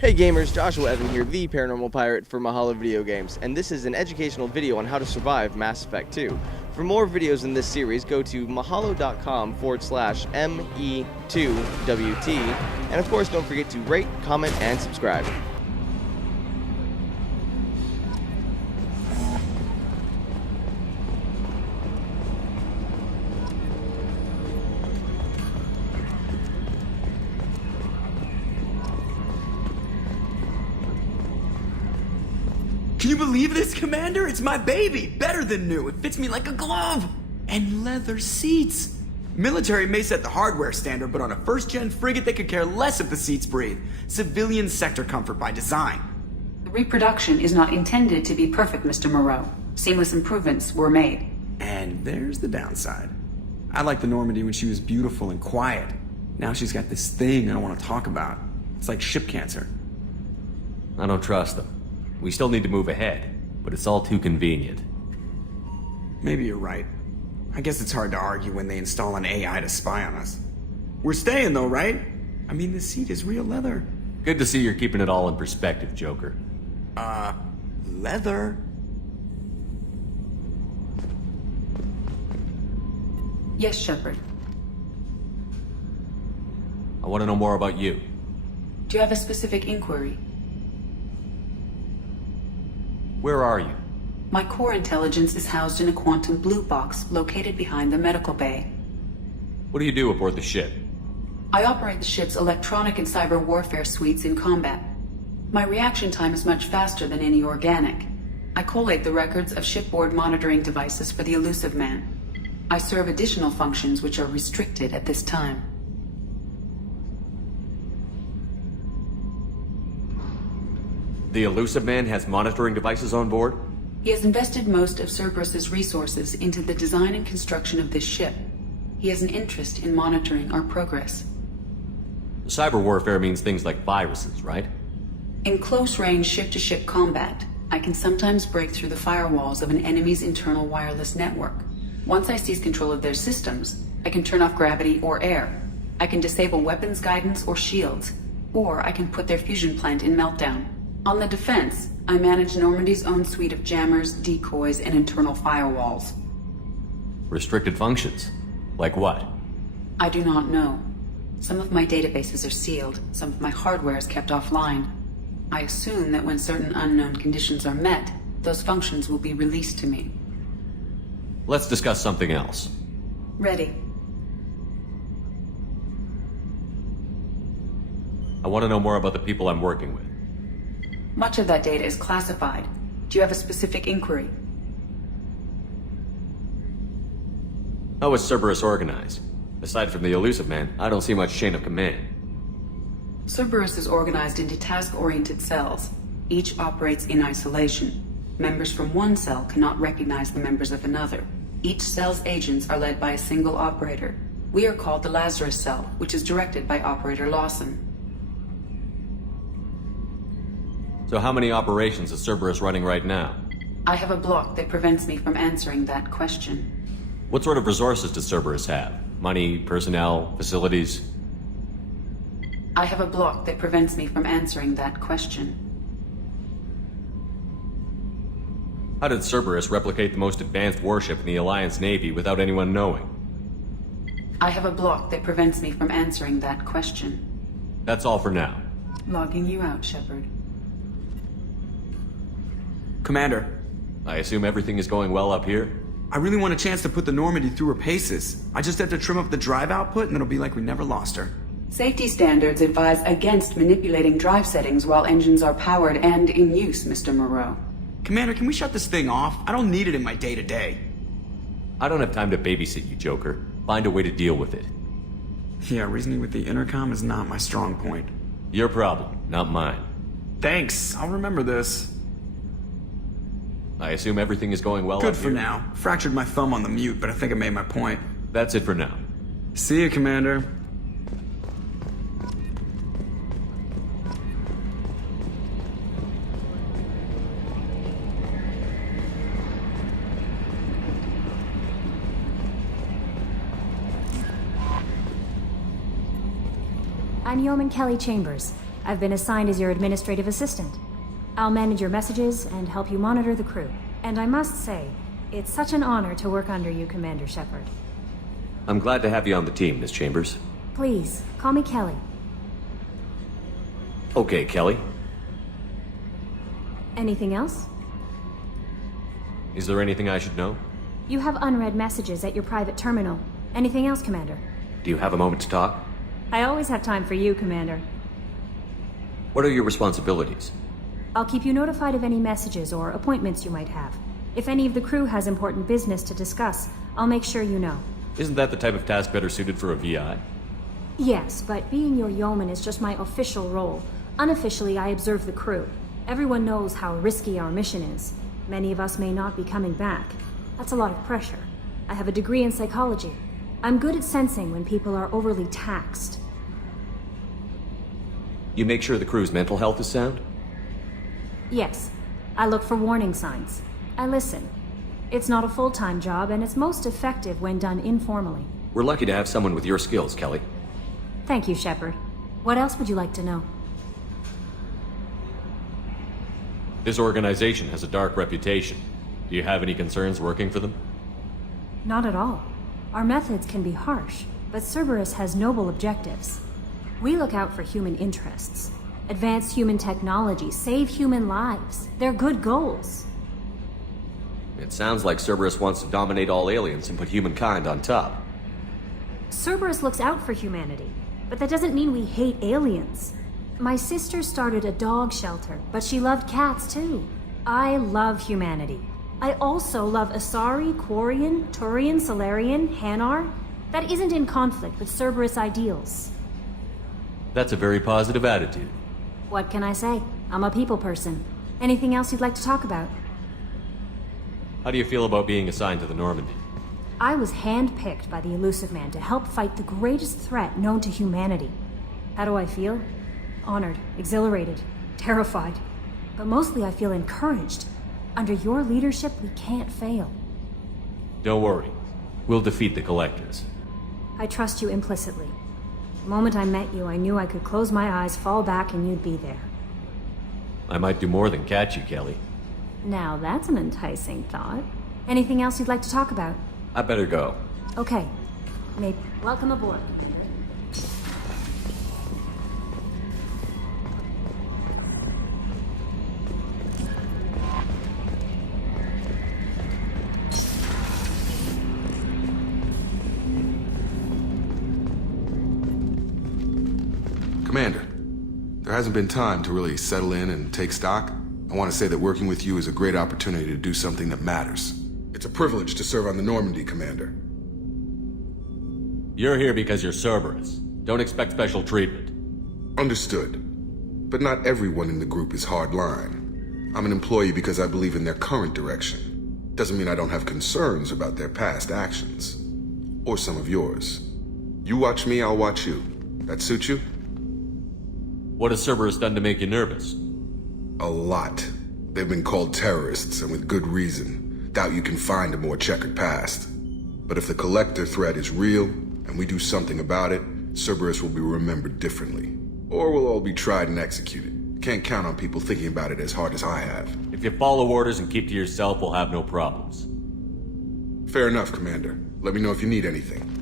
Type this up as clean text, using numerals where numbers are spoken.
Hey gamers, Joshua Evan here, the Paranormal Pirate for Mahalo Video Games, and this is an educational video on how to survive Mass Effect 2. For more videos in this series, go to mahalo.com/me2wt, and of course don't forget to rate, comment, and subscribe. Can you believe this, Commander? It's my baby! Better than new. It fits me like a glove! And leather seats! Military may set the hardware standard, but on a first-gen frigate they could care less if the seats breathe. Civilian sector comfort by design. The reproduction is not intended to be perfect, Mr. Moreau. Seamless improvements were made. And there's the downside. I liked the Normandy when she was beautiful and quiet. Now she's got this thing I don't want to talk about. It's like ship cancer. I don't trust them. We still need to move ahead, but it's all too convenient. Maybe you're right. I guess it's hard to argue when they install an AI to spy on us. We're staying though, right? I mean, the seat is real leather. Good to see you're keeping it all in perspective, Joker. Leather? Yes, Shepard. I want to know more about you. Do you have a specific inquiry? Where are you? My core intelligence is housed in a quantum blue box located behind the medical bay. What do you do aboard the ship? I operate the ship's electronic and cyber warfare suites in combat. My reaction time is much faster than any organic. I collate the records of shipboard monitoring devices for the Elusive Man. I serve additional functions which are restricted at this time. The Elusive Man has monitoring devices on board? He has invested most of Cerberus's resources into the design and construction of this ship. He has an interest in monitoring our progress. Cyber warfare means things like viruses, right? In close-range ship-to-ship combat, I can sometimes break through the firewalls of an enemy's internal wireless network. Once I seize control of their systems, I can turn off gravity or air. I can disable weapons guidance or shields, or I can put their fusion plant in meltdown. On the defense, I manage Normandy's own suite of jammers, decoys, and internal firewalls. Restricted functions? Like what? I do not know. Some of my databases are sealed, some of my hardware is kept offline. I assume that when certain unknown conditions are met, those functions will be released to me. Let's discuss something else. Ready. I want to know more about the people I'm working with. Much of that data is classified. Do you have a specific inquiry? How is Cerberus organized? Aside from the Elusive Man, I don't see much chain of command. Cerberus is organized into task-oriented cells. Each operates in isolation. Members from one cell cannot recognize the members of another. Each cell's agents are led by a single operator. We are called the Lazarus Cell, which is directed by Operator Lawson. So how many operations is Cerberus running right now? I have a block that prevents me from answering that question. What sort of resources does Cerberus have? Money, personnel, facilities? I have a block that prevents me from answering that question. How did Cerberus replicate the most advanced warship in the Alliance Navy without anyone knowing? I have a block that prevents me from answering that question. That's all for now. Logging you out, Shepard. Commander, I assume everything is going well up here? I really want a chance to put the Normandy through her paces. I just have to trim up the drive output and it'll be like we never lost her. Safety standards advise against manipulating drive settings while engines are powered and in use, Mr. Moreau. Commander, can we shut this thing off? I don't need it in my day-to-day. I don't have time to babysit you, Joker. Find a way to deal with it. Yeah, reasoning with the intercom is not my strong point. Your problem, not mine. Thanks, I'll remember this. I assume everything is going well Good up for here? now. Fractured my thumb on the mute, but I think I made my point. That's it for now. See you, Commander. I'm Yeoman Kelly Chambers. I've been assigned as your administrative assistant. I'll manage your messages and help you monitor the crew. And I must say, it's such an honor to work under you, Commander Shepard. I'm glad to have you on the team, Miss Chambers. Please, call me Kelly. Okay, Kelly. Anything else? Is there anything I should know? You have unread messages at your private terminal. Anything else, Commander? Do you have a moment to talk? I always have time for you, Commander. What are your responsibilities? I'll keep you notified of any messages or appointments you might have. If any of the crew has important business to discuss, I'll make sure you know. Isn't that the type of task better suited for a VI? Yes, but being your yeoman is just my official role. Unofficially, I observe the crew. Everyone knows how risky our mission is. Many of us may not be coming back. That's a lot of pressure. I have a degree in psychology. I'm good at sensing when people are overly taxed. You make sure the crew's mental health is sound? Yes, I look for warning signs. I listen. It's not a full-time job, and it's most effective when done informally. We're lucky to have someone with your skills, Kelly. Thank you, Shepard. What else would you like to know? This organization has a dark reputation. Do you have any concerns working for them? Not at all. Our methods can be harsh, but Cerberus has noble objectives. We look out for human interests. Advance human technology, save human lives. They're good goals. It sounds like Cerberus wants to dominate all aliens and put humankind on top. Cerberus looks out for humanity, but that doesn't mean we hate aliens. My sister started a dog shelter, but she loved cats too. I love humanity. I also love Asari, Quarian, Turian, Solarian, Hanar. That isn't in conflict with Cerberus ideals. That's a very positive attitude. What can I say? I'm a people person. Anything else you'd like to talk about? How do you feel about being assigned to the Normandy? I was handpicked by the Elusive Man to help fight the greatest threat known to humanity. How do I feel? Honored, exhilarated, terrified. But mostly I feel encouraged. Under your leadership, we can't fail. Don't worry. We'll defeat the Collectors. I trust you implicitly. The moment I met you, I knew I could close my eyes, fall back, and you'd be there. I might do more than catch you, Kelly. Now that's an enticing thought. Anything else you'd like to talk about? I better go. Okay. Maybe. Welcome aboard. Commander, there hasn't been time to really settle in and take stock. I want to say that working with you is a great opportunity to do something that matters. It's a privilege to serve on the Normandy, Commander. You're here because you're Cerberus. Don't expect special treatment. Understood. But not everyone in the group is hardline. I'm an employee because I believe in their current direction. Doesn't mean I don't have concerns about their past actions. Or some of yours. You watch me, I'll watch you. That suit you? What has Cerberus done to make you nervous? A lot. They've been called terrorists, and with good reason. Doubt you can find a more checkered past. But if the Collector threat is real, and we do something about it, Cerberus will be remembered differently. Or we'll all be tried and executed. Can't count on people thinking about it as hard as I have. If you follow orders and keep to yourself, we'll have no problems. Fair enough, Commander. Let me know if you need anything.